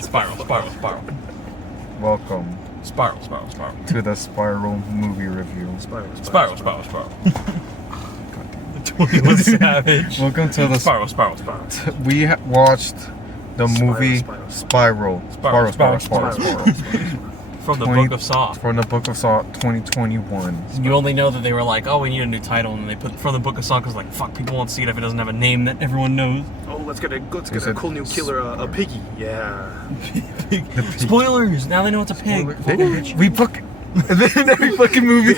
Spiral. Welcome Spiral. to the Spiral movie review. Spiral. 21 Savage. Welcome to the Spiral. We watched the movie Spiral. From the Book of Saw. From the Book of Saw 2021. You only know that they were like, oh, we need a new title, and they put From the Book of Saw because like, fuck, people won't see it if it doesn't have a name that everyone knows. Oh, let's get a cool new killer, a piggy. Yeah. Spoilers! Now they know it's a pig. We fucking in every fucking movie.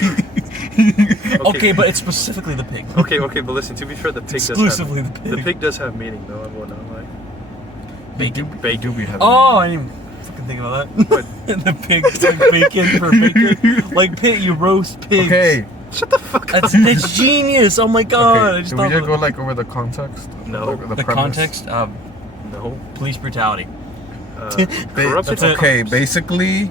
Okay, but it's specifically the pig. Okay, but listen. To be fair, the pig Exclusively does have, the pig. The pig does have meaning, though. I will not lie. Bacon. Oh, I didn't even fucking think about that. The pig, like bacon for bacon. Like pig, you roast pigs. Okay. Shut the fuck up. That's genius. Oh my god. Okay. Did we just go like over the context? No. The context? No. Police brutality. Okay, basically,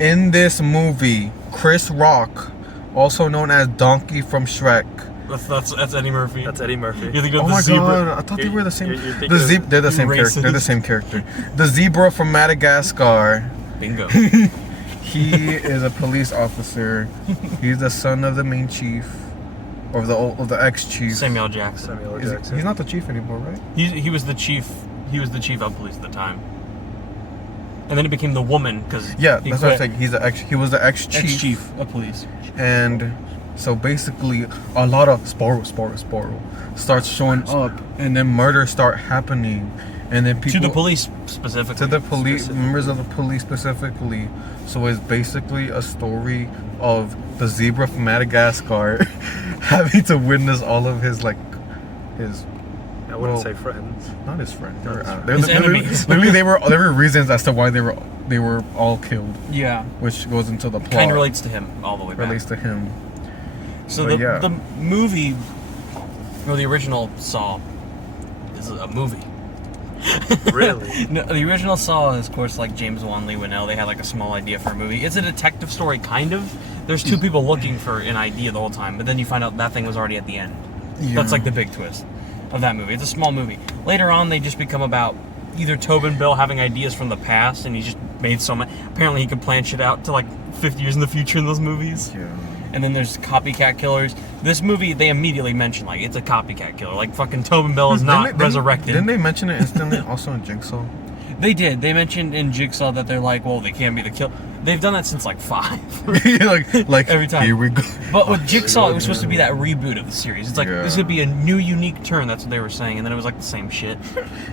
in this movie, Chris Rock, also known as Donkey from Shrek. That's Eddie Murphy. That's Eddie Murphy. You think of Oh the my zebra? god, I thought they were the same. They're the same racist. character. They're the same character. The zebra from Madagascar. Bingo. He is a police officer. He's the son of the main chief, of the ex-chief. Samuel Jackson. He's not the chief anymore, right? He was the chief. He was the chief of police at the time. And then he became the woman because that's what I'm saying. He was the ex-chief. Ex-chief of police. And so basically, a lot of Spiral starts showing up, and then murders start happening, and then people to the police specifically. To the police, members of the police specifically. So it's basically a story of the zebra from Madagascar having to witness all of his I wouldn't say friends. Not his friends. His enemies. Literally, there were reasons as to why they were all killed. Yeah. Which goes into the plot. Kind of relates to him all the way back. Relates to him. So the movie, or the original Saw, is a movie. Really? No, the original Saw is, of course, like James Wan, Lee Winnell. They had like a small idea for a movie. It's a detective story, kind of. There's two people looking for an idea the whole time, but then you find out that thing was already at the end. Yeah. That's like the big twist of that movie. It's a small movie. Later on, they just become about either Tobin Bell having ideas from the past, and he just made so much. Apparently, he could plan shit out to like 50 years in the future in those movies. Yeah. And then there's copycat killers. This movie, they immediately mention, like, it's a copycat killer. Like, fucking Tobin Bell is not resurrected. Didn't they mention it instantly also in Jigsaw? They did. They mentioned in Jigsaw that they're like, well, they can't be the killer. They've done that since, like, 5. like every time. Here we go. But with Jigsaw, it was supposed to be that reboot of the series. It's like, this would be a new, unique turn. That's what they were saying. And then it was, like, the same shit.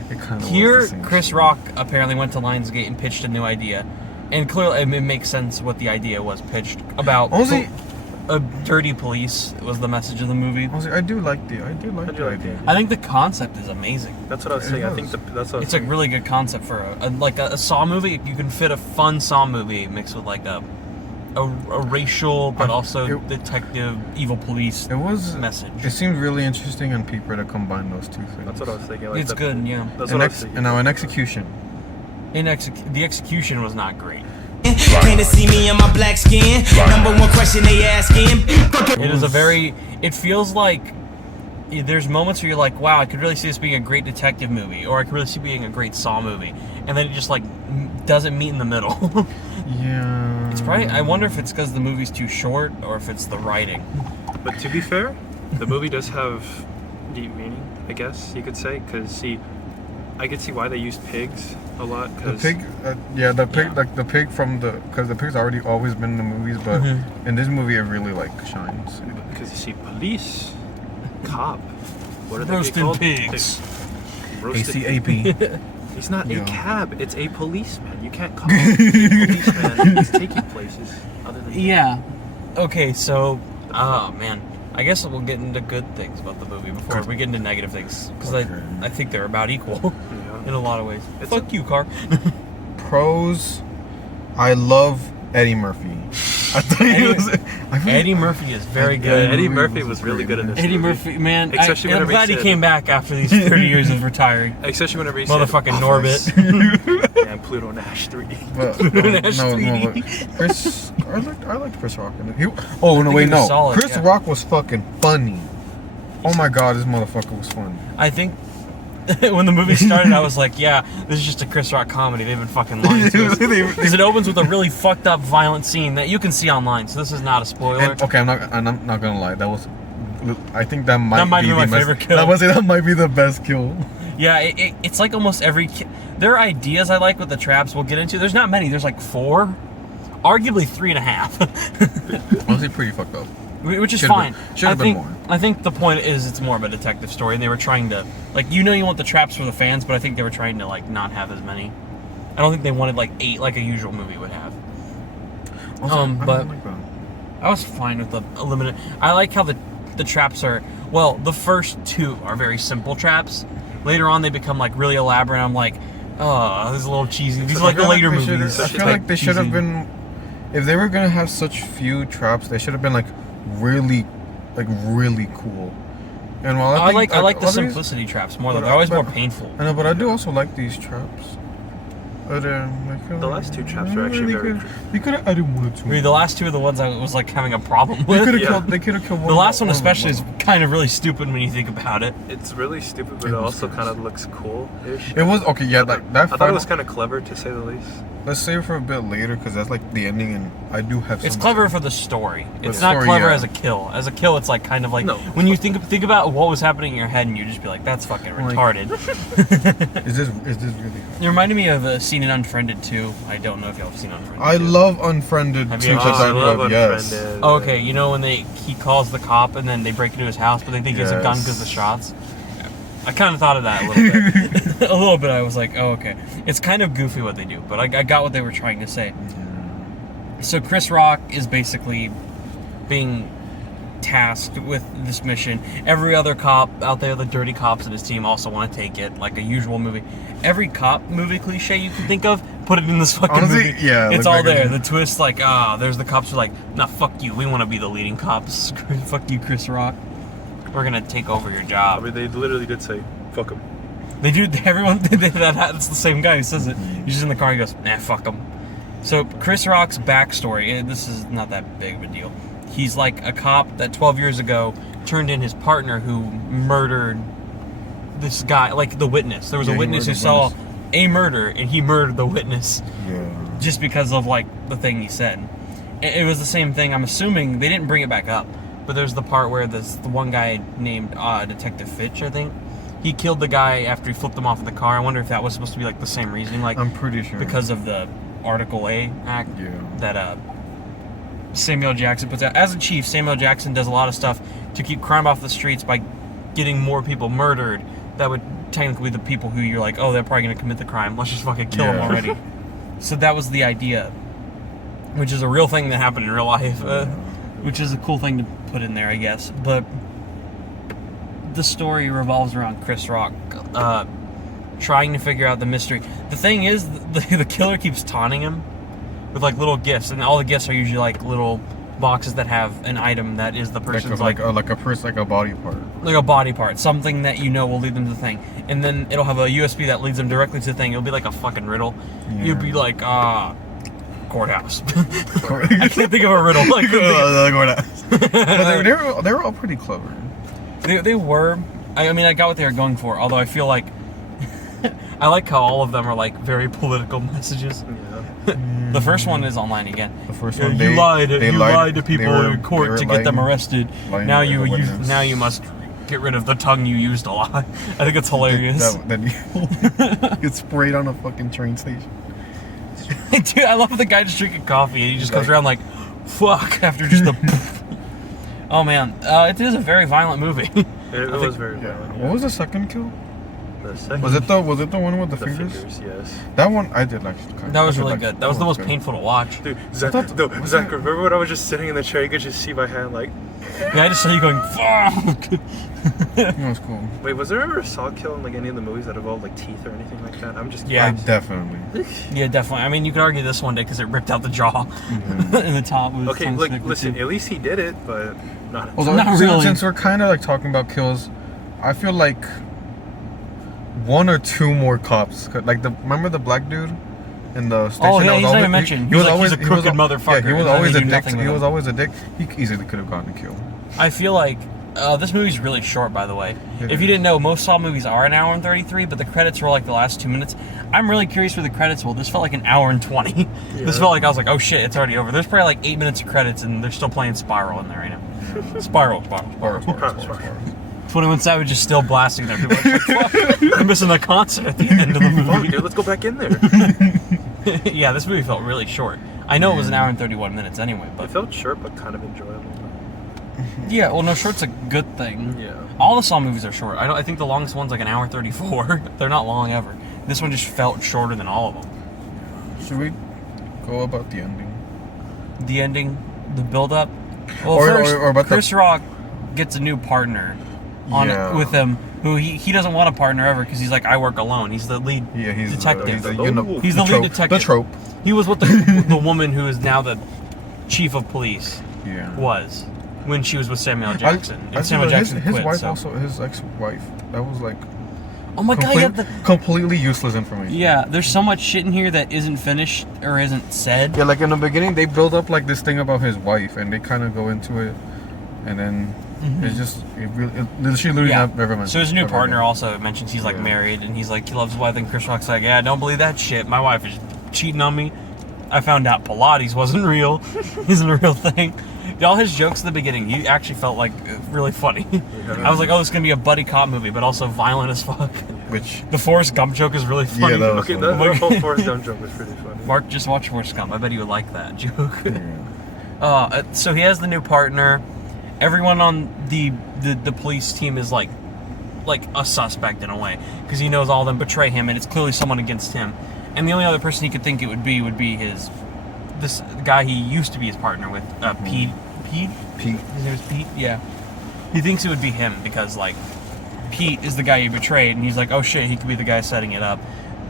It kind of Here, was the same Chris shit. Rock apparently went to Lionsgate and pitched a new idea. And clearly, it makes sense what the idea was pitched about. A dirty police was the message of the movie. I do like the idea. I think the concept is amazing. That's what I was saying. I think that's what it's a really good concept for a Saw movie. You can fit a fun Saw movie mixed with like a racial but also detective evil police message. It seemed really interesting on paper to combine those two things. That's what I was thinking. It's good, yeah. That's what I was thinking. And now in execution. The execution was not great. Can't see me in my black skin. Number one question they asking. It is it feels like there's moments where you're like, wow, I could really see this being a great detective movie, or I could really see it being a great Saw movie, and then it just like doesn't meet in the middle. Yeah. It's probably. I wonder if it's because the movie's too short, or if it's the writing. But to be fair, the movie does have deep meaning, I guess you could say, because I could see why they used pigs a lot. Cause the pig from because the pig's already always been in the movies, but in this movie it really like shines. Because you see, police, cop, what are they Roasted called? pigs. ACAB. He's not a cab. It's a policeman. You can't call him a policeman. He's taking places other than Yeah. Okay, so, oh man, I guess we'll get into good things about the movie before we get into negative things, because I think they're about equal in a lot of ways. Fuck you, Car. Pros. I love Eddie Murphy. Eddie Murphy is very good. Eddie Murphy was really good in this Eddie movie. Murphy, man, I'm glad he came back after these 30 years of retiring. Especially whenever he Motherfucking said, Norbit. and Pluto Nash 3D. Chris, I liked Chris Rock in it. Chris Rock was fucking funny. Oh my god, this motherfucker was funny. I think when the movie started, I was like, yeah, this is just a Chris Rock comedy. They've been fucking lying to us. Because it opens with a really fucked up, violent scene that you can see online. So this is not a spoiler. And, okay, I'm not gonna lie. I think that might be my favorite kill. That might be the best kill. Yeah, it's like almost every. There are ideas I like with the traps. We'll get into. There's not many. There's like 4, arguably 3.5. Honestly, pretty fucked up. Which is Should've fine. Should have been more. I think the point is it's more of a detective story, and they were trying to you want the traps for the fans, but I think they were trying to not have as many. I don't think they wanted 8 like a usual movie would have. Also, But I was fine with the limited. I like how the traps are. Well, the first 2 are very simple traps. Later on, they become really elaborate. I'm like, oh, this is a little cheesy. These are like the later movies. I feel like they should have been. If they were gonna have such few traps, they should have been really cool. And while I like the simplicity traps more. They're always more painful. I know, but I do also like these traps. But the last 2 traps are actually very. They could have added 1 or 2. Maybe the last 2 are the ones I was having a problem with. They could have killed one. The last one especially is kind of really stupid when you think about it. It's really stupid, but it also kind of looks cool-ish. It was okay, yeah. That I thought it was kind of clever, to say the least. Let's save it for a bit later because that's the ending, and I do have. It's clever for the story. It's not story, clever yeah. as a kill. As a kill, it's No. when you think about what was happening in your head, and you just be like, "That's fucking retarded." Is this really? It reminded me of a scene in Unfriended too. I don't know if y'all have seen Unfriended. I love Unfriended. Have you ever I love Unfriended. Yes. Unfriended. Oh, okay, you know when he calls the cop and then they break into his house, but they think he has a gun because of the shots. I kind of thought of that a little bit. A little bit. I was like, oh, okay. It's kind of goofy what they do, but I got what they were trying to say. So Chris Rock is basically being tasked with this mission. Every other cop out there, the dirty cops in his team, also want to take it, like a usual movie. Every cop movie cliche you can think of, put it in this fucking Honestly, movie. yeah, It's like all there. Gabriel. The twist, there's the cops who are like, nah, fuck you. We want to be the leading cops. Fuck you, Chris Rock. We're gonna take over your I job. mean, they literally did say, fuck him. They do. Everyone did that. It's the same guy who says it. He's just in the car. He goes, "Nah, fuck him." So Chris Rock's backstory. This is not that big of a deal. He's like a cop that 12 years ago turned in his partner who murdered this guy, like the witness. There was a witness who saw a murder, and he murdered the witness just because of the thing he said. It was the same thing. I'm assuming they didn't bring it back up, but there's the part where the one guy named Detective Fitch, I think. He killed the guy after he flipped him off in the car. I wonder if that was supposed to be the same reasoning, I'm pretty sure because of the Article A Act that Samuel Jackson puts out. As a chief, Samuel Jackson does a lot of stuff to keep crime off the streets by getting more people murdered. That would technically be the people who you're like, oh, they're probably going to commit the crime. Let's just fucking kill them already. So that was the idea, which is a real thing that happened in real life, which is a cool thing to put in there, I guess. But the story revolves around Chris Rock trying to figure out the mystery. The thing is, the killer keeps taunting him with little gifts, and all the gifts are usually little boxes that have an item that is the person's like a purse, like a body part, like a body part, something that will lead them to the thing, and then it'll have a USB that leads them directly to the thing. It'll be like a fucking riddle. You'd be like, courthouse. I can't think of a riddle. Courthouse. They were all pretty clever. They were. I mean, I got what they were going for. Although I feel like I like how all of them are very political messages. The first one is online again. The first one, you lied to people in court to get them arrested. Now you must get rid of the tongue you used a lot. I think it's hilarious. Then you get sprayed on a fucking train station. Dude, I love the guy just drinking coffee and he just comes around fuck after just the. Oh man, it is a very violent movie. It was very violent. What was the second kill? The second. Was it the one with the fingers? Yes. That one I did like. That was really good. That was the most painful to watch. Dude, Zach, remember when I was just sitting in the chair? You could just see my hand Yeah, I just saw you going, fuck! That was cool. Wait, was there ever a saw kill in any of the movies that involved teeth or anything like that? I'm just Yeah. Definitely. Yeah, definitely. I mean, you could argue this one day because it ripped out the jaw in the top. With okay, listen, at least he did it, but not. Not really. Since we're kind of talking about kills, I feel like one or two more cops. Remember the black dude in the station? Oh yeah, he's not even mentioned. He was always a crooked motherfucker. Yeah, he was always a dick. He He was always a dick. He easily could have gotten a kill. I feel like This movie's really short, by the way. It If you is. didn't know, most Saw movies are an hour and 33, but the credits were like the last 2 minutes. I'm really curious where the credits will. This felt like an hour and 20. This felt like I was like, oh shit, it's already over. There's probably like 8 minutes of credits, and they're still playing Spiral in there right now. Spiral. 21 Savage is still blasting there. People are like, fuck, I'm missing the concert at the end of the Fuck, movie. dude, let's go back in there. Yeah, this movie felt really short. I know it was an hour and 31 minutes anyway, It but felt short, but kind of enjoyable. yeah, well, no, short's a good thing. Yeah. All the Saw movies are short. I think the longest one's like an hour 34. They're not long ever. This one just felt shorter than all of them. Should we go about the ending? The ending, the build-up. Well, Or first, about Chris Rock gets a new partner Yeah. with him, who he doesn't want a partner ever because he's like, I work alone. He's the lead Yeah, he's detective. He's the He's the lead trope, detective. The trope. He was what the woman who is now the chief of police Yeah. was when she was with Samuel L. Jackson. I And Samuel Jackson his quit. wife So. also, his ex-wife. That was like Oh my god, yeah, completely useless information. yeah, there's so much shit in here that isn't finished or isn't said. Yeah, like in the beginning, they build up like this thing about his wife, and they kind of go into it, and then it's just she literally Yeah. never mentioned. So his new ever partner again. also mentions he's like Yeah. married and he's like he loves his wife, and Chris Rock's like, yeah, don't believe that shit. My wife is cheating on me. I found out Pilates wasn't real. Isn't a real thing. All his jokes at the beginning, he actually felt like really funny. I was like, oh, it's gonna be a buddy cop movie, but also violent as fuck. Which The Forrest Gump joke is really funny. Yeah, that was Okay, funny. the whole Forrest Gump joke was pretty funny. Mark, just watch Forrest Gump. I bet he would like that joke. yeah. So he has the new partner. Everyone on the police team is like a suspect in a way because he knows all of them betray him, and it's clearly someone against him. And the only other person he could think it would be this guy he used to be his partner with, Pete. Pete. His name is Pete. Yeah. He thinks it would be him because like Pete is the guy he betrayed, and he's like, oh shit, he could be the guy setting it up.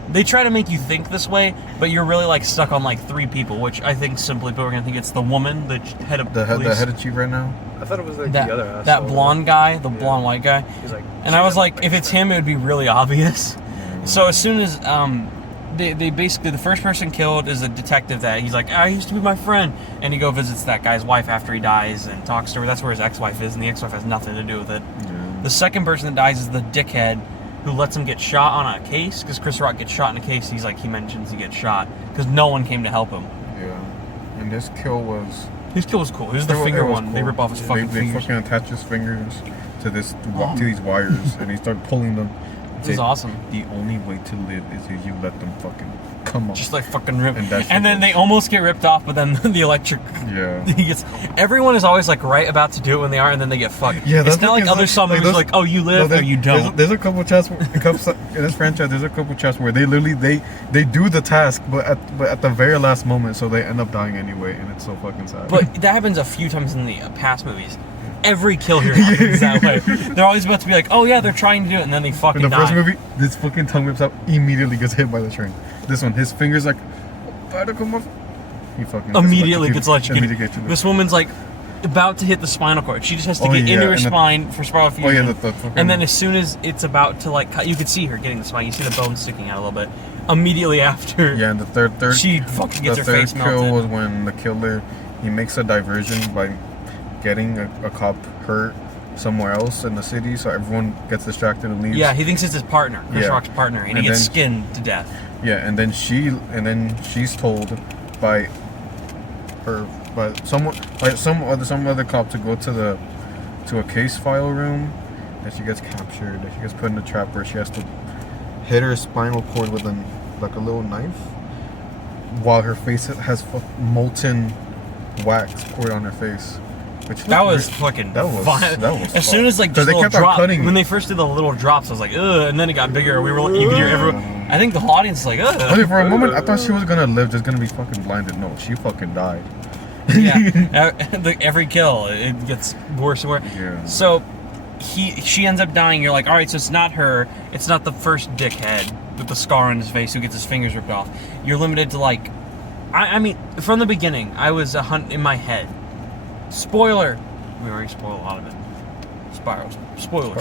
They try to make you think this way, but you're really like stuck on like 3 people, which I think simply put we're gonna think it's the woman, the head of the police. head of chief right now. I thought it was like that, the other asshole. that blonde guy, the blonde white guy. He's like, And I was like, if it's him, it would be really obvious. So as soon as they basically, the first person killed is a detective that he's like, he used to be my friend, and he visits that guy's wife after he dies and talks to her. That's where his ex-wife is, and the ex-wife has nothing to do with it. Yeah. The second person that dies is the dickhead who lets him get shot on a case because Chris Rock gets shot in a case. He mentions he gets shot because no one came to help him. Yeah. And this kill was. His kill was cool. It was the It finger was one. cool. They rip off his fucking They fingers. fucking attach his fingers to these wires, and he started pulling them. This is awesome. The only way to live is if you let them fucking come off. Just like fucking rip. And that shit And then was- they almost get ripped off, but then the electric. Yeah. He gets. Everyone is always like right about to do it when they are, and then they get fucked. Yeah, It's not like other Saw movies, those- like, oh, you live or you don't. There's a couple chats in this franchise. There's a couple chats where they literally they do the task, but at the very last moment, so they end up dying anyway, and it's so fucking sad. But that happens a few times in the past movies. Every kill here happens that way. They're always about to be like, oh yeah, they're trying to do it, and then they fucking in the die. first movie, this fucking tongue rips out, immediately gets hit by the train. This one, his fingers like, about to come off. He fucking Immediately gets electrocuted. electrocuted. This woman's like about to hit the spinal cord. She just has to get into her and spine for spiral fusion. Oh yeah, the fucking. And then as soon as it's about to like cut, you could see her getting the spine. You see the bone sticking out a little bit. Immediately after, yeah, and the third she fucking gets the her face third kill melted. was when the killer he makes a diversion by getting a cop hurt somewhere else in the city, so everyone gets distracted and leaves. Yeah, he thinks it's his partner, Chris Yeah. Rock's partner, and he And gets then- skinned to death. Yeah, and then she's told by some other cop to go to a case file room, and she gets captured. And she gets put in a trap where she has to hit her spinal cord with a little knife, while her face has molten wax poured on her face. Which That was fucking violent. That was as soon as like 'cause just they little kept on drop, cutting when it. they first did the little drops, I was like, ugh, and then it got bigger. We were like, you could hear everyone. I think the whole audience is like, ugh. I mean, for a moment, I thought she was gonna live, just gonna be fucking blinded. No, she fucking died. Yeah, every kill it gets worse and worse. Yeah. So she ends up dying. You're like, all right, so it's not her. It's not the first dickhead with the scar on his face who gets his fingers ripped off. You're limited to like, I mean, from the beginning, I was a hunt in my head. Spoiler. We already spoiled a lot of it. Spiral. Spoiler.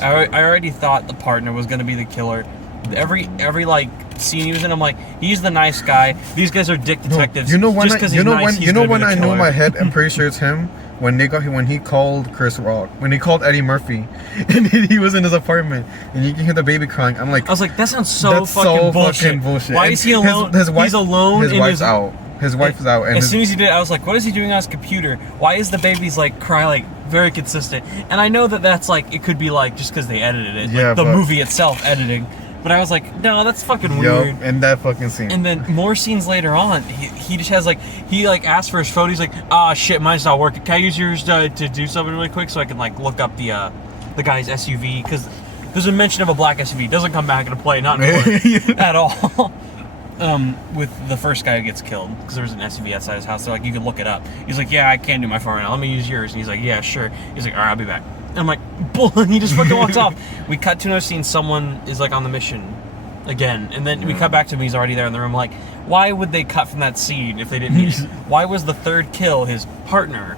I already thought the partner was gonna be the killer. Every like scene he was in. I'm like, he's the nice guy. These guys are dick detectives. You know when just 'cause you he's know nice, when he's you know gonna when be the I know in killer. my head. I'm pretty sure it's him. When he called Chris Rock, when he called Eddie Murphy, and he was in his apartment, and you can hear the baby crying. I'm like, I was like, that sounds so that's fucking so bullshit. fucking bullshit. Why And is he alone? His wife, he's alone. His in wife's out. His wife is out. And as soon as he did it, I was like, what is he doing on his computer? Why is the baby's like cry like very consistent? And I know that that's like, it could be like just because they edited it, Yeah, like the but- movie itself editing. But I was like, no, that's fucking Yup, weird. in that fucking scene. And then more scenes later on, he just has like, he like asks for his phone. He's like, ah, shit, mine's not working. Can I use yours to do something really quick so I can like look up the guy's SUV? Because there's a mention of a black SUV. It doesn't come back into play, not important at all. With the first guy who gets killed, because there was an SUV outside his house, so like you could look it up. He's like, yeah, I can't do my phone right now. Let me use yours. And he's like, yeah, sure. He's like, all right, I'll be back. And I'm like, bull, and he just fucking walks off. We cut to another scene. Someone is like on the mission again, and then we cut back to him. He's already there in the room. Like, why would they cut from that scene if they didn't need it? Why was the third kill his partner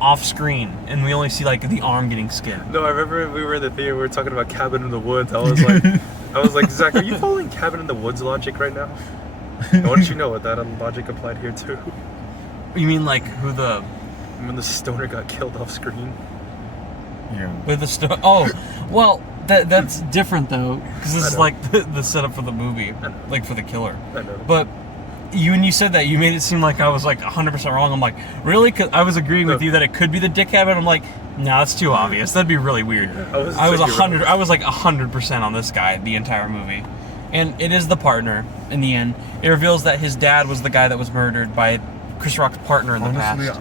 off screen, and we only see like the arm getting skinned? No, I remember we were in the theater. We were talking about Cabin in the Woods. I was like, Zach, are you following Cabin in the Woods logic right now? I want you to know what that logic applied here too. You mean like who the When the stoner got killed off screen. yeah. with the oh, well, that's different though, because this I is know. like the setup for the movie, I know. like for the killer. I know. But when you said that, you made it seem like I was like 100% wrong. I'm like, really? Because I was agreeing with No. you that it could be the dickhead, but I'm like, no, that's too obvious. That'd be really weird. I was I was like, you're 100. I was like 100% on this guy the entire movie, and it is the partner in the end. It reveals that his dad was the guy that was murdered by Chris Rock's partner in the past.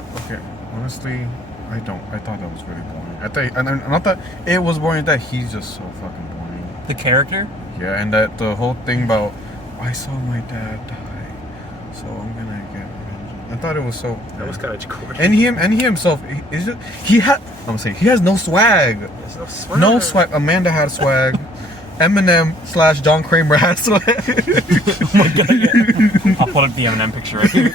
Honestly, I thought that was really boring. I thought it was boring. That he's just so fucking boring. The character. Yeah, and that the whole thing about I saw my dad die, so I'm gonna get revenge. I thought it was so. That was kind of corny. And he himself, he has no swag. There's no swag. No swag. Amanda had swag. Eminem / John Kramer had swag. Oh my god! Yeah. I'll put up the Eminem picture right here.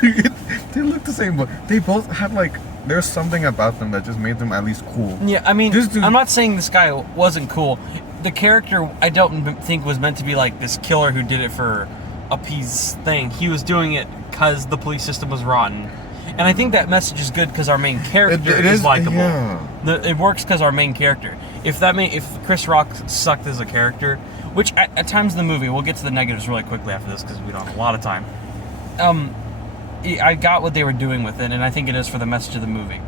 They look the same, but they both had like. There's something about them that just made them at least cool. Yeah, I mean, This dude- I'm not saying this guy wasn't cool. The character, I don't think was meant to be like this killer who did it for a piece thing. He was doing it because the police system was rotten. And I think that message is good because our main character It is is, likable. yeah. It works because our main character. If Chris Rock sucked as a character, which at times in the movie, we'll get to the negatives really quickly after this because we don't have a lot of time. I got what they were doing with it, and I think it is for the message of the movie.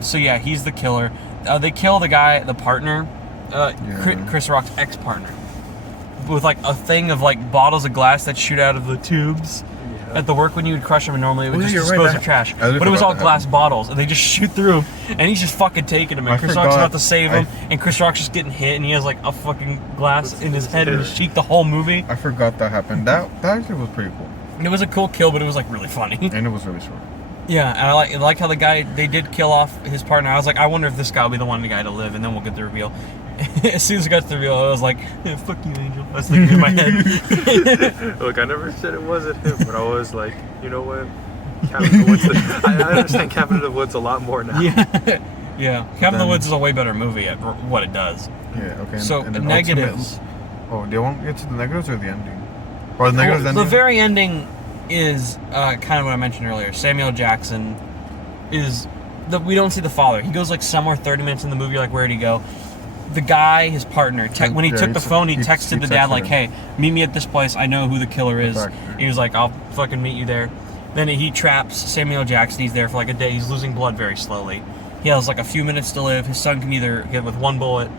So yeah, he's the killer. They kill the guy, the partner, Chris Rock's ex-partner, with like a thing of like bottles of glass that shoot out of the tubes at the work when you would crush them, and normally it would Oh, yeah, just you're right, dispose that- of trash. I really But it was forgot all that glass happened. bottles, and they just shoot through him, and he's just fucking taking them, and I Chris Rock's forgot. about to save him, and Chris Rock's just getting hit, and he has like a fucking glass in his head and his cheek the whole movie. I forgot that happened. That actually was pretty cool, And it was a cool kill, but it was like really funny. and it was really short. Yeah, and I like how the guy, they did kill off his partner. I was like, I wonder if this guy will be the one guy to live, and then we'll get the reveal. As soon as it got to the reveal, I was like, yeah, fuck you, Angel. I was thinking in my head. Look, I never said it wasn't him, but I was like, you know what? Cabin in the Woods. I understand Cabin in the Woods a lot more now. Yeah. Yeah. Cabin in the Then- Woods is a way better movie at what it does. Yeah. Okay. So, and then negatives. Oh, do you want to get to the negatives or the ending? Or the negatives Well, ending? the very ending is kind of what I mentioned earlier. Samuel Jackson is we don't see the father. He goes like somewhere 30 minutes in the movie. Like, where'd he go? The guy, his partner, when he Yeah, took the phone, he he texted the dad texted like, him. "Hey, meet me at this place. I know who the killer is." Back. He was like, "I'll fucking meet you there." Then he traps Samuel Jackson. He's there for like a day. He's losing blood very slowly. He has like a few minutes to live. His son can either get with one bullet,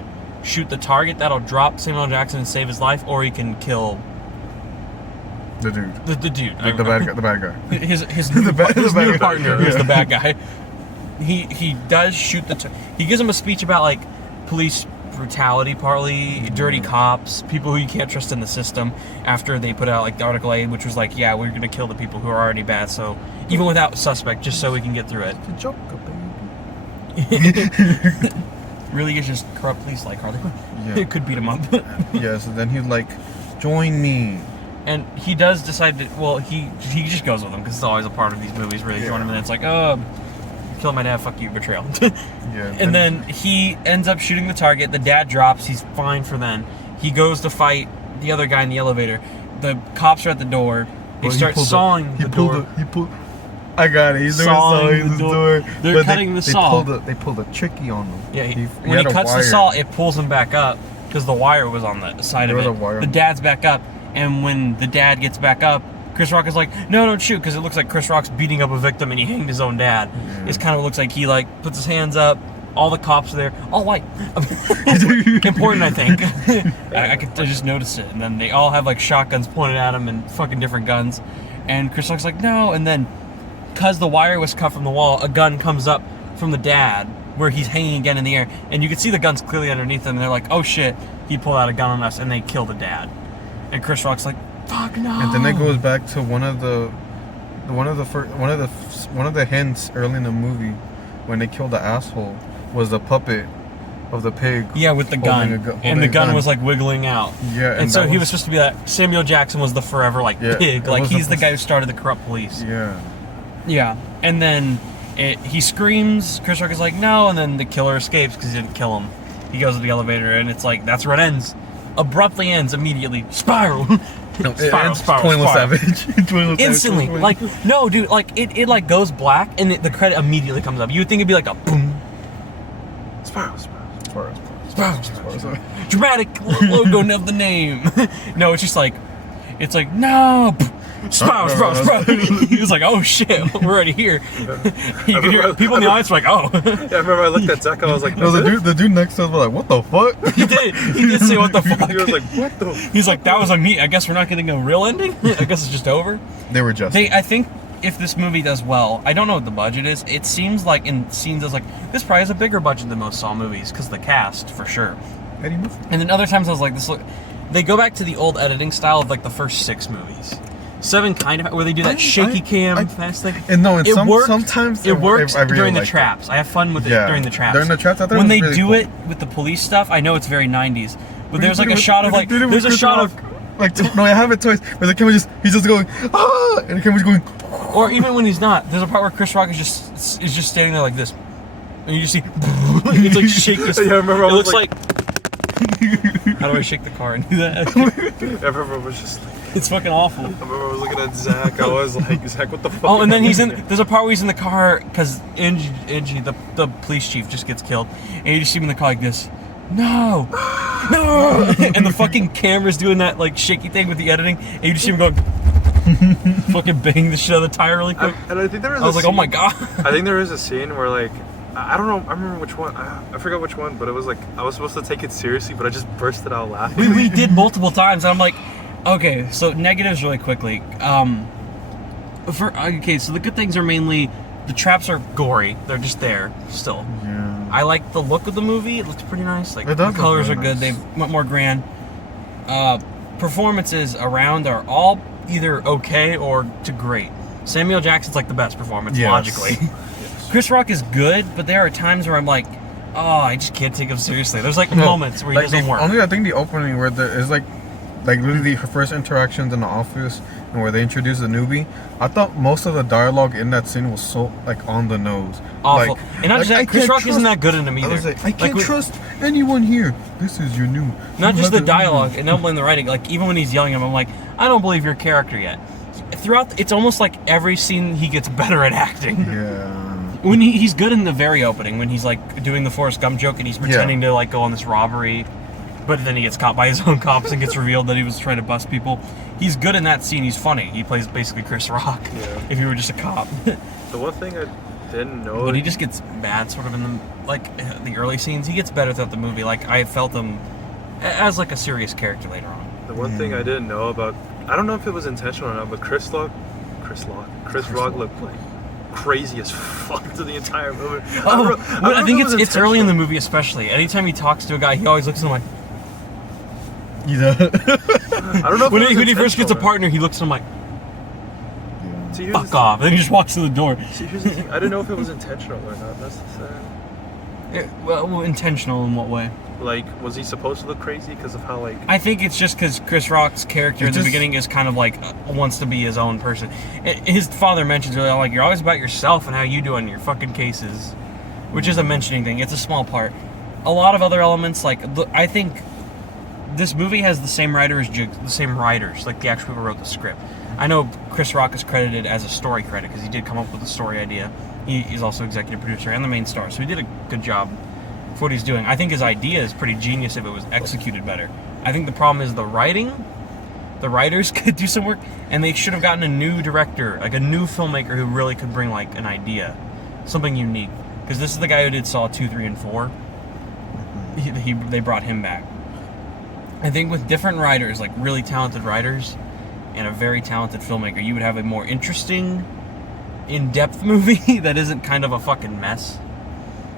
shoot the target that'll drop Samuel Jackson and save his life, or he can kill The dude. the dude. I The don't know. bad guy. His The bad guy. partner who's Yeah. the bad guy. He does shoot he gives him a speech about like police brutality, partly dirty cops, people who you can't trust in the system. After they put out like the Article 8, which was like, yeah, we're gonna kill the people who are already bad. So even without suspect, just so we can get through it. The Joker, baby. Really, it's just corrupt police like Harley Quinn. Yeah. It could beat him up. Yeah. So then he's like, "Join me." And he does decide that. Well, he just goes with him because it's always a part of these movies where they join him, and it's like, oh, you killed my dad, fuck you, betrayal. Yeah. And then he ends up shooting the target. The dad drops. He's fine for then. He goes to fight the other guy in the elevator. the cops are at the door. He starts sawing the door. I got it. He's doing sawing the door. They're cutting the saw. They pulled a tricky on him. Yeah, when he cuts the saw, it pulls him back up because the wire was on the side of it. The dad's back up, and when the dad gets back up, Chris Rock is like, "No, don't shoot," because it looks like Chris Rock's beating up a victim, and he hanged his own dad. Yeah. It kind of looks like he puts his hands up. All the cops are there, all white. Important, I think. I just noticed it, and then they all have shotguns pointed at him and fucking different guns, and Chris Rock's like, "No," and then. Because the wire was cut from the wall, a gun comes up from the dad where he's hanging again in the air, and you can see the guns clearly underneath them. And they're like, "Oh shit, he pulled out a gun on us," and they kill the dad. And Chris Rock's like, "Fuck no!" And then it goes back to one of the hints early in the movie when they killed the asshole was the puppet of the pig. Yeah, with the gun, and the gun was wiggling out. Yeah, and so he was supposed to be that Samuel Jackson was the forever pig, he's the guy who started the corrupt police. Yeah. Yeah, and then he screams, Chris Rock is like, "No," and then the killer escapes because he didn't kill him. He goes to the elevator, and it's that's where it ends. Abruptly ends immediately. Spiral. No, it ends 21 Savage. Instantly. No, dude, it goes black, and the credit immediately comes up. You would think it'd be a boom. Spiral. Dramatic logo of the name. No, it's just no. Spiral. He was like, "Oh shit, we're already here." You can hear people in the audience were like, "Oh." Yeah, I remember I looked at Zach, I was like, "No, the dude next to us was like, what the fuck?" He did say, "What the fuck?" He was like, "What the?" He's like, "That was I guess we're not getting a real ending. I guess it's just over." I think if this movie does well, I don't know what the budget is. It seems like in scenes as this probably has a bigger budget than most Saw movies because of the cast for sure. And then other times I was like, they go back to the old editing style of the first 6 movies. 7 kind of where they do that shaky cam fast thing. And no, sometimes it works during the traps. I have fun with it during the traps. During the traps, I thought when it was they really do cool. it with the police stuff, I know it's very 90s, but there's a shot of no, I have it twice where the camera he's just going and the camera's going. Or even when he's not, there's a part where Chris Rock is just standing there like this, and you just see it's shaky. Yeah, I remember. It looks like. How do I shake the car and do that? I remember it was just it's fucking awful. I remember I was looking at Zach. I was like, "Zach, what the fuck?" Oh, and then there's a part where he's in the car because Angie, the police chief, just gets killed, and you just see him in the car like this. No, and the fucking camera's doing that shaky thing with the editing, and you just see him going, fucking bang the shit out of the tire really quick. And I think there was. I was like, "Oh my god!" I think there is a scene where I don't know. I remember which one. I forgot which one, but it was I was supposed to take it seriously, but I just bursted out laughing. We did multiple times, and I'm like, okay. So negatives really quickly. So the good things are mainly the traps are gory. They're just there still. Yeah. I like the look of the movie. It looks pretty nice. The does colors are look good. nice. They went more grand. Performances around are all either okay or to great. Samuel Jackson's the best performance logically. Chris Rock is good, but there are times where I'm like, oh, I just can't take him seriously. There's moments where he doesn't work. Only I think the opening where there is literally her first interactions in the office and where they introduce the newbie. I thought most of the dialogue in that scene was so on the nose. Awful. And not just that, Chris Rock isn't that good in him either. I was I can't trust anyone here. This is your new. Not just the dialogue, and not blame the writing. Even when he's yelling at him, I'm like, I don't believe your character yet. Throughout, it's almost like every scene he gets better at acting. Yeah. When he's good in the very opening, when he's doing the Forrest Gump joke and he's pretending to go on this robbery, but then he gets caught by his own cops and gets revealed that he was trying to bust people. He's good in that scene. He's funny. He plays basically Chris Rock. Yeah. If he were just a cop. The one thing I didn't know. But he just gets bad sort of in the early scenes. He gets better throughout the movie. I felt him as a serious character later on. The one thing I didn't know about, I don't know if it was intentional or not, but Chris Rock looked crazy as fuck to the entire movie. I think it's early in the movie especially. Anytime he talks to a guy, he always looks at him I don't know if when he first gets a partner, he looks at him like, fuck off. Then he just walks to the door. See, here's the thing. I didn't know if it was intentional or not. That's the thing. Well, intentional in what way? Was he supposed to look crazy because of how I think it's just because Chris Rock's character in the beginning is kind of wants to be his own person. His father mentions earlier, you're always about yourself and how you do on your fucking cases, which is a mentioning thing. It's a small part. A lot of other elements, I think this movie has the same writers, like the actual people who wrote the script. I know Chris Rock is credited as a story credit because he did come up with the story idea. He's also executive producer and the main star, so he did a good job for what he's doing. I think his idea is pretty genius if it was executed better. I think the problem is the writing. The writers could do some work, and they should have gotten a new director, like a new filmmaker who really could bring like an idea, something unique. Because this is the guy who did Saw 2, 3, and 4. They brought him back. I think with different writers, like really talented writers, and a very talented filmmaker, you would have a more interesting, in-depth movie that isn't kind of a fucking mess.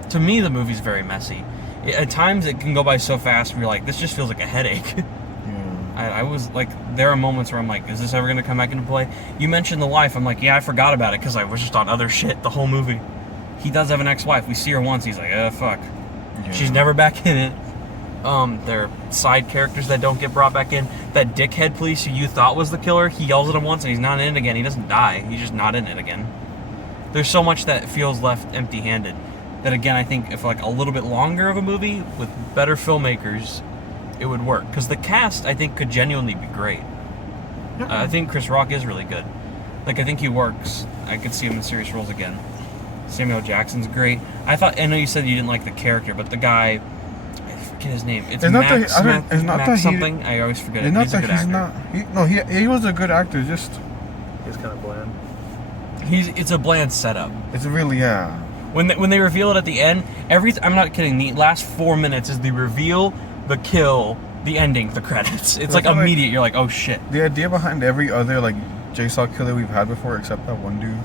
To me, the movie's very messy. At times, it can go by so fast where you're like, this just feels like a headache. I was like, there are moments where I'm like, is this ever going to come back into play? You mentioned the wife. I'm like, yeah, I forgot about it because I was just on other shit the whole movie. He does have an ex-wife. We see her once. He's like, fuck. Yeah. She's never back in it. There are side characters that don't get brought back in. That dickhead police who you thought was the killer, he yells at him once and he's not in it again. He doesn't die. He's just not in it again. There's so much that feels left empty-handed. That again, I think if like a little bit longer of a movie with better filmmakers, it would work. Because the cast, I think, could genuinely be great. I think Chris Rock is really good. Like, I think he works. I could see him in serious roles again. Samuel Jackson's great. I know you said you didn't like the character, but the guy, I forget his name. It's Max something. I always forget it. He's a good actor. He was a good actor. Just he's kind of bland. It's a bland setup. It's really When they reveal it at the end, I'm not kidding. The last 4 minutes is the reveal, the kill, the ending, the credits. It's like immediate. You're like, oh shit. The idea behind every other like Jigsaw killer we've had before, except that one dude.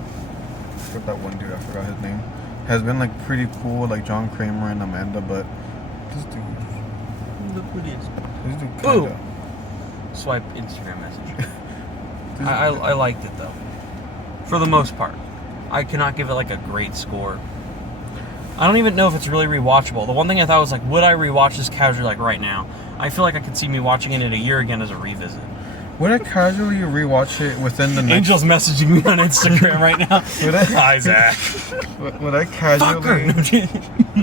I forgot his name. Has been like pretty cool, like John Kramer and Amanda, but this dude. Look who it is. This dude Boom. Swipe Instagram message. I liked it though. For the most part. I cannot give it like a great score. I don't even know if it's really rewatchable. The one thing I thought was like, would I rewatch this casually like right now? I feel like I could see me watching it in a year again as a revisit. Would I casually rewatch it within the next... Angel's messaging me on Instagram right now. Hi, Zach. Would I casually...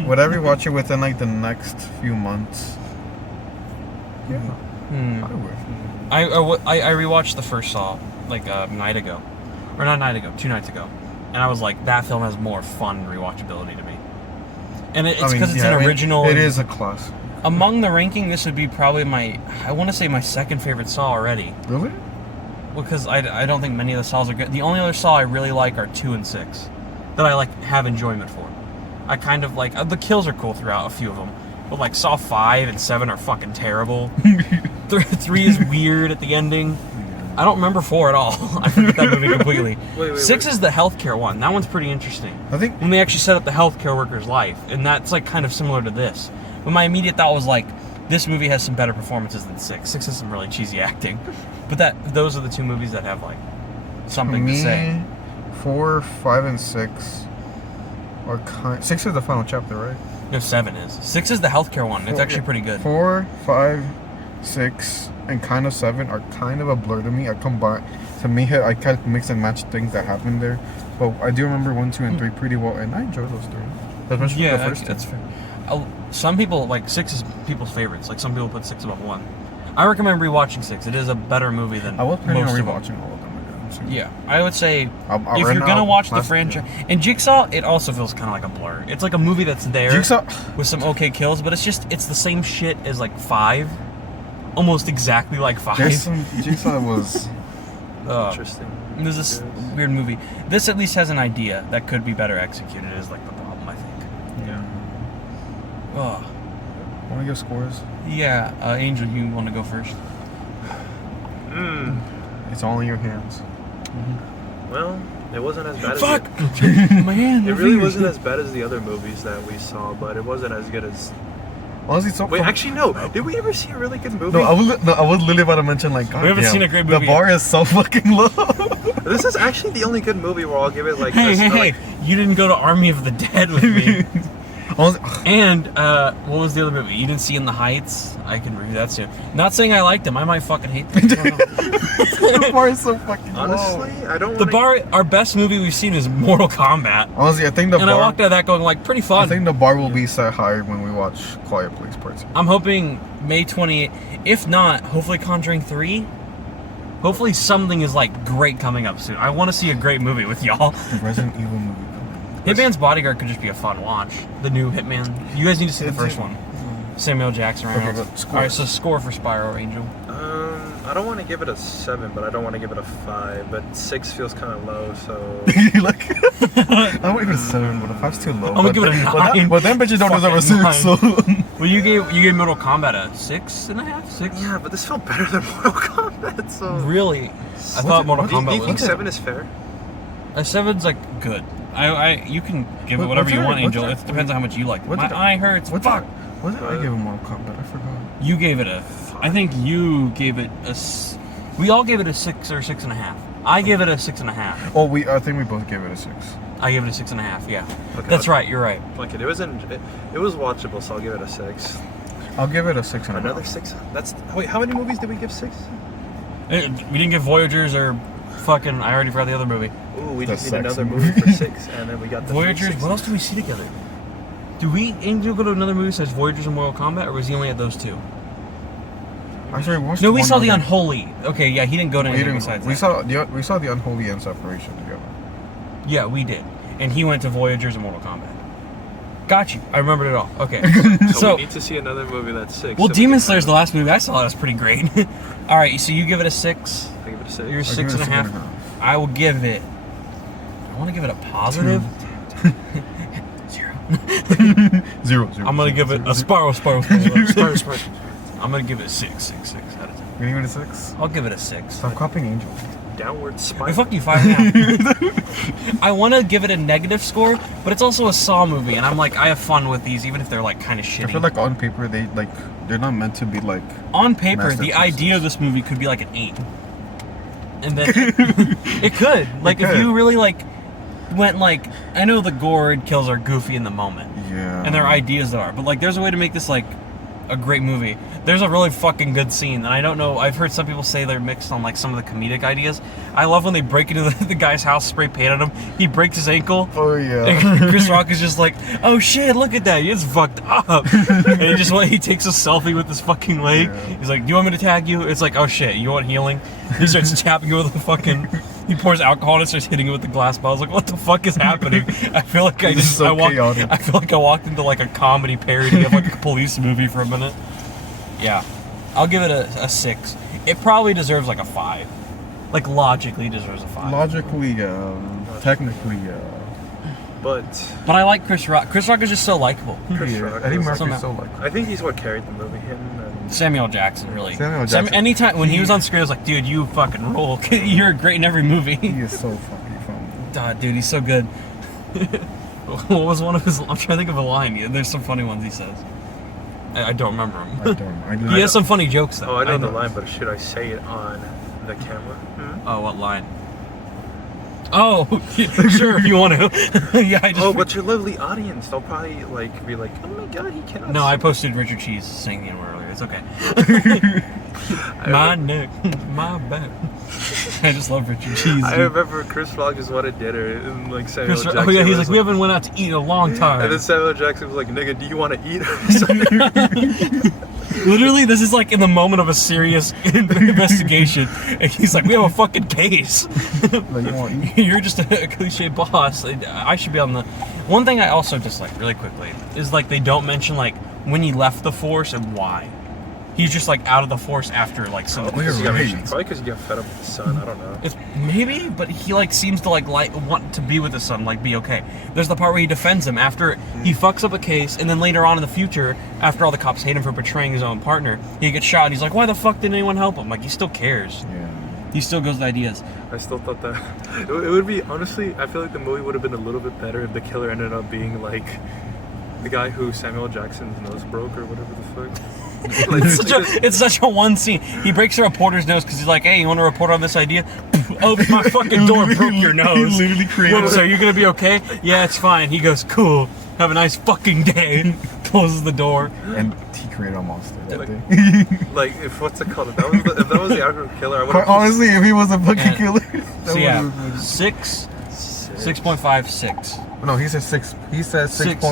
Would I rewatch it within like the next few months? Yeah. I rewatched the first Saw like a night ago. Or not a night ago, 2 nights ago. And I was like, that film has more fun rewatchability to me. And it's because it's an original... It is a classic. Among the ranking, this would be probably I want to say my second favorite Saw already. Really? Because I don't think many of the Saws are good. The only other Saw I really like are 2 and 6. That I like have enjoyment for. I kind of like... the kills are cool throughout, a few of them. But like Saw 5 and 7 are fucking terrible. 3 is weird at the ending. I don't remember 4 at all. I forget that movie completely. Wait, 6 is the healthcare one. That one's pretty interesting. I think... When they actually set up the healthcare worker's life. And that's like kind of similar to this. But my immediate thought was like, this movie has some better performances than 6. 6 has some really cheesy acting. But those are the 2 movies that have like something to say. 4, 5, and 6 are kind... 6 is the final chapter, right? No, 7 is. 6 is the healthcare one. It's actually pretty good. 4, 5, 6, and kind of 7 are kind of a blur to me. I kind of mix and match things that happen there. But I do remember 1, 2, and 3 pretty well, and I enjoy those 3. Especially the first that's fair. Some people, like, 6 is people's favorites. Like, some people put 6 above 1. I recommend rewatching 6. It is a better movie than I was planning on rewatching all of them again. So yeah, I would say if you're going to watch the franchise... And Jigsaw, it also feels kind of like a blur. It's like a movie that's there with some okay kills, but it's the same shit as, like, 5. Almost exactly like 5. Jigsaw was... Interesting. There's this weird movie. This at least has an idea that could be better executed is, like, the problem, I think. Yeah. Oh. Want to give scores? Yeah, Angel, you want to go first? It's all in your hands. Well, it wasn't as bad Fuck! as My hand. It really wasn't as bad as the other movies that we saw, but it wasn't as good as... Honestly, Wait, actually, no. Did we ever see a really good movie? No, I was literally about to mention, like, God, we haven't seen a great movie. The bar is so fucking low. This is actually the only good movie where I'll give it, like... Hey, you didn't go to Army of the Dead with me. And what was the other movie you didn't see In the Heights? I can review that soon. Not saying I liked them. I might fucking hate them. I don't know. The bar is so fucking Honestly, low. I don't. The bar. Our best movie we've seen is Mortal Kombat. Honestly, I think the And bar. I walked out of that going like pretty fun. I think the bar will be set higher when we watch Quiet Place Part 2. I'm hoping May 28th. If not, hopefully Conjuring 3. Hopefully something is like great coming up soon. I want to see a great movie with y'all. The Resident Evil movie coming. Hitman's Bodyguard could just be a fun watch. The new Hitman. You guys need to see the first one. Samuel Jackson Reynolds. Okay, but score. Alright, so score for Spyro Angel. I don't want to give it a 7, but I don't want to give it a 5. But 6 feels kind of low, so. Like, I won't even 7, but a 5's too low. I'm gonna give it a 9. But them bitches don't deserve a 6, so. Well, you gave Mortal Kombat a 6.5? 6? Yeah, but this felt better than Mortal Kombat, so. Really? I thought Mortal Do you Kombat think was 7 is fair? a 7's like good. You can give it What- whatever what's you that- want, what's Angel. that- It depends on how much you like. what My did eye hurts. What Fuck. did I give him Mortal Kombat? I forgot. You gave it a. I think you gave it a. We all gave it a 6 or 6.5. I gave it a 6.5. Oh, I think we both gave it a 6. I gave it a 6.5. Yeah, Okay, that's right. You're right. Like it was watchable, so I'll give it a 6. I'll give it a 6 and a Another half. 6. Wait. How many movies did we give 6? We didn't give Voyagers or fucking. I already forgot the other movie. Ooh, we The just need sex another movie. movie for 6, and then we got the Voyagers. 3 What else did we see together? Did we Angel go to another movie besides Voyagers and Mortal Kombat, or was he only at those two? Actually, we watched No, we one saw the other- Unholy. Okay, yeah, he didn't go to We anything didn't. besides We that. saw the Unholy and Separation together. Yeah, we did, and he went to Voyagers and Mortal Kombat. Got you. I remembered it all. Okay. So we need to see another movie that's 6. Well, so we Demon can Slayer's the have- last movie I saw. That was pretty great. All right, so you give it a 6. I give it a 6. You're I'll 6.5. give it a 6.5. I will give it. I want to give it a positive. 0. 0. I'm gonna give it a Spyro. Spyro. I'm gonna give it a 6 out of 10. You give it a 6? I'll give it a 6. Stop copying Angel. Downward Hey, spiral. fuck you, 5.5. I want to give it a negative score, but it's also a Saw movie, and I'm like, I have fun with these, even if they're like kind of I shitty. feel like on paper they're not meant to be like. On paper, the masterpieces. idea of this movie could be like an 8. And then it could. Like if could. you really like went like, I know the gore and kills are goofy in the moment. Yeah. And there are ideas that are, but like there's a way to make this like a great movie. There's a really fucking good scene, and I don't know, I've heard some people say they're mixed on like some of the comedic ideas. I love when they break into the guy's house, spray paint on him, he breaks his ankle. Oh yeah. And Chris Rock is just like, oh shit, look at that, it's fucked up. And he takes a selfie with his fucking leg. Yeah. He's like, do you want me to tag you? It's like, oh shit, you want healing? He starts tapping it with the fucking, he pours alcohol and starts hitting it with the glass bottles. Like, what the fuck is happening? I feel like This is so chaotic. I feel like I walked into like a comedy parody of like a police movie for a minute. Yeah, I'll give it a 6. It probably deserves like a 5. Like logically deserves a 5. Logically, technically, But But I like Chris Rock. Chris Rock is just so likable. Chris Rock Eddie is- Murphy's so like. I think he's what carried the movie. Him and Samuel Jackson, really. Samuel Jackson. Anytime when he was on screen, I was like, dude, you fucking rule. You're great in every movie. He is so fucking funny. Dude, he's so good. What was one of his? I'm trying to think of a line. Yeah, there's some funny ones he says. I don't remember him. I don't. He has some funny jokes though. oh, I know the line, but should I say it on the camera? Oh, what line? Oh, sure, if you want to. Yeah, I just. Oh, but your lovely audience, they'll probably like be like, "Oh my god, he cannot." No, I sing." posted Richard Cheese singing it earlier. It's okay. My neck, my back. I just love Richard Cheese. I Dude. remember Chris Rock just wanted dinner, and like Samuel Chris, Jackson. oh yeah, he's was like, we haven't went out to eat in a long time. And then Samuel Jackson was like, "Nigga, do you want to eat?" or something? Literally, this is like in the moment of a serious investigation, and he's like, "We have a fucking case. Like, you want You're just a cliche boss. I should be on the." One thing I also dislike really quickly is like they don't mention like when he left the force and why. He's just like out of the force after like some Probably because situations. you got fed up with the sun. I don't know. It's maybe, but he like seems to like want to be with his son, like be okay. There's the part where he defends him after he fucks up a case, and then later on in the future, after all the cops hate him for betraying his own partner, he gets shot, and he's like, "Why the fuck didn't anyone help him?" Like he still cares. Yeah. He still goes to ideas. I still thought that it would be honestly. I feel like the movie would have been a little bit better if the killer ended up being like the guy who Samuel Jackson's nose broke or whatever the fuck. Like, It's such a one scene. He breaks a reporter's nose because he's like, "Hey, you want to report on this idea?" Open my fucking door, broke your nose. He literally created What, so you're gonna be okay? Yeah, it's fine. He goes, "Cool." Have a nice fucking day. Closes the door. And he created a monster that Like- day. Like, if what's it called? If that was the actual killer, I would Quite have. honestly, if he was a fucking And- killer, So that yeah, would've- 6.56. No, he said 6. He said 6. Six.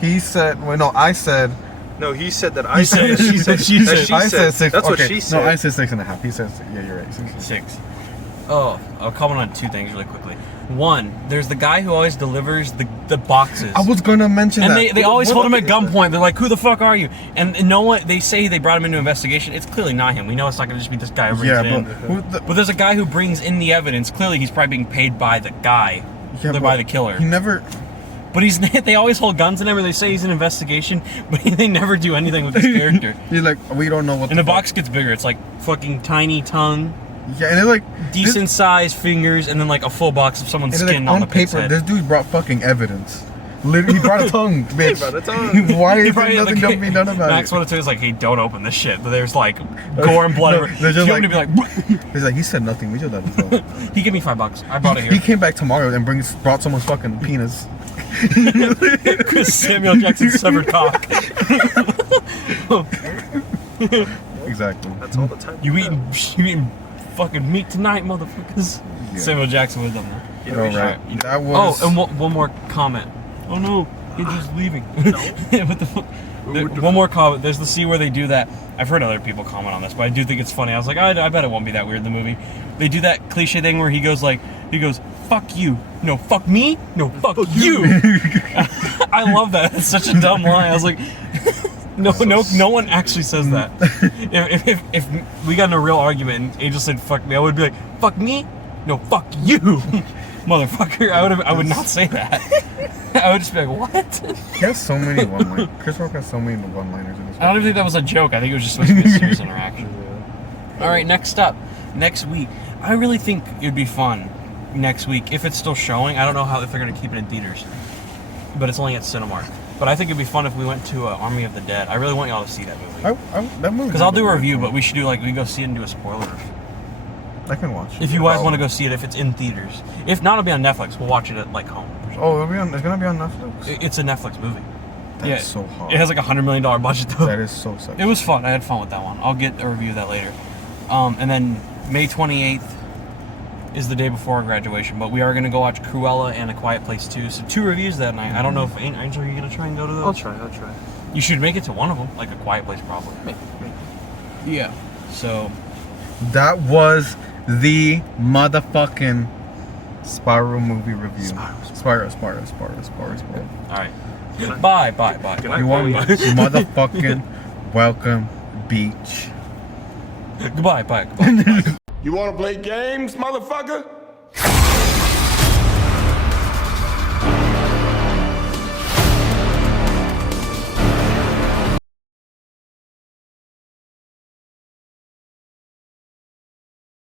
He said. Well, no, I said. No, he said that I said. said- she said- she that said- I said 6. That's okay. what she said. No, I said 6.5. He said 6. Yeah, you're right. 6. 6. Oh, I'll comment on two things really quickly. One, there's the guy who always delivers the boxes. I was gonna mention and that. they always What hold him at is that? gunpoint. They're like, "Who the fuck are you?" And no one. They say they brought him into investigation. It's clearly not him. We know it's not gonna just be this guy who brings Yeah, it in. but who the, But there's a guy who brings in the evidence. Clearly, he's probably being paid by the guy, yeah, by the killer. He never. But he's they always hold guns in him, or they say he's an investigation, but they never do anything with his character. He's like, we don't know what. And the fuck- box gets bigger. It's like fucking tiny tongue, Yeah, and it's like decent sized fingers, and then like a full box of someone's And it's skin like, on on the pig's paper, head. this dude brought fucking evidence. Literally, he brought a tongue, bitch. brought a tongue. Why He is there probably, nothing like, gonna be done about Max it? wanted to is like, hey, don't open this shit. But there's like gore and blood. No, everywhere. they're just You want me to be like, He's like, he said nothing. We should let him go. he gave me $5. I bought it He here. came back tomorrow and brought someone's fucking penis. Because Samuel Jackson's severed cock. That's Exactly. all the time. You eating fucking meat tonight, motherfuckers. Yeah. Samuel Jackson was them. You know, All you should- right. you know- That was. Oh, and one more comment. Oh no, he's just leaving. What the fuck? One more comment. There's the scene where they do that. I've heard other people comment on this, but I do think it's funny. I was like, I bet it won't be that weird in the movie. They do that cliche thing where he goes, fuck you. No, fuck me. No, fuck you. I love that. It's such a dumb line. I was like, no one actually says that. If we got in a real argument and Angel said fuck me, I would be like, fuck me. No, fuck you, motherfucker. I would not say that. I would just be like, what? He has so many one-liners. Chris Rock has so many one-liners in this. I don't even think that was a joke. I think it was just supposed to be a serious interaction. All right, next up, next week. I really think it'd be fun next week if it's still showing. I don't know if they're gonna keep it in theaters, but it's only at Cinemark. But I think it'd be fun if we went to Army of the Dead. I really want y'all to see that movie. That movie. Because I'll do a review, but we should do we go see it and do a spoiler review. I can watch it. If you guys want to go see it, if it's in theaters. If not, it'll be on Netflix. We'll watch it at home. Oh, it's gonna be on Netflix. It's a Netflix movie. That's so hard. It has like $100 million budget though. That is so sexy. It was fun. I had fun with that one. I'll get a review of that later. And then May 28th is the day before our graduation, but we are going to go watch Cruella and A Quiet Place 2. So 2 reviews that night. I don't know if Angel, are you going to try and go to those? I'll try. You should make it to one of them, like A Quiet Place probably. Maybe. Yeah. So That was the motherfucking Spiral movie review. Spiral. all right. Bye. Good night. You are my motherfucking welcome beach. Goodbye. You wanna play games, motherfucker?